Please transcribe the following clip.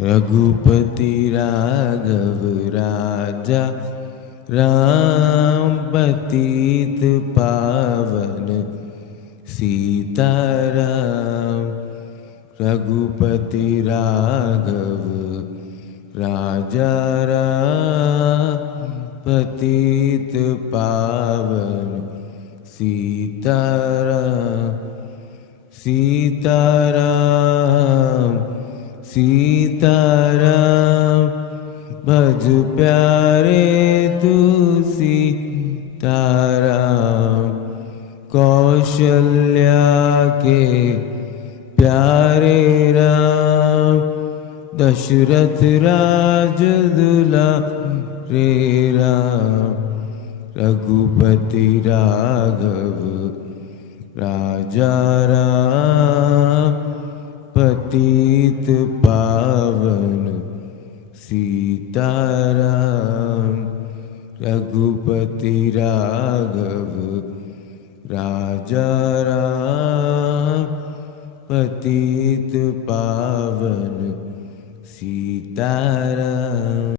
रघुपति राघव राजा राम पतित पावन सीताराम। रघुपति राघव राजा राम पतित पावन सीताराम। सीताराम सीताराम भज प्यारे तू सीताराम। कौशल्या के प्यारे राम दशरथ राज दुलारे राम। रघुपति राघव राजा राम पतित पावन सीताराम। रघुपति राघव राजा राम पतित पावन सीताराम।